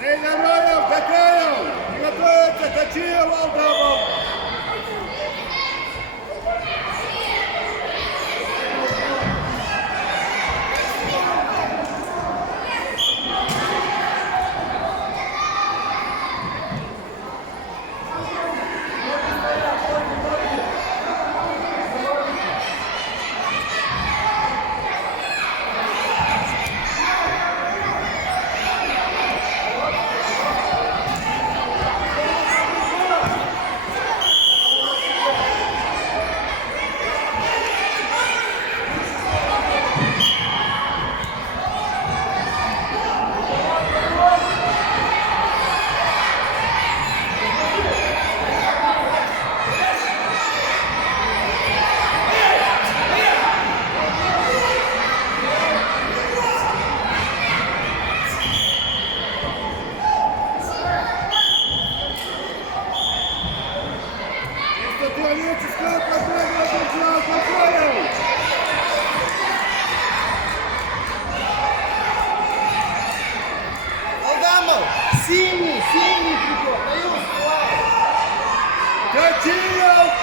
Три героїв, Київ! Готується Качіїв, Алдабов! Человеческая победа Качиев, Качиев! Алдамов! Синий придет! Даю, Качиев!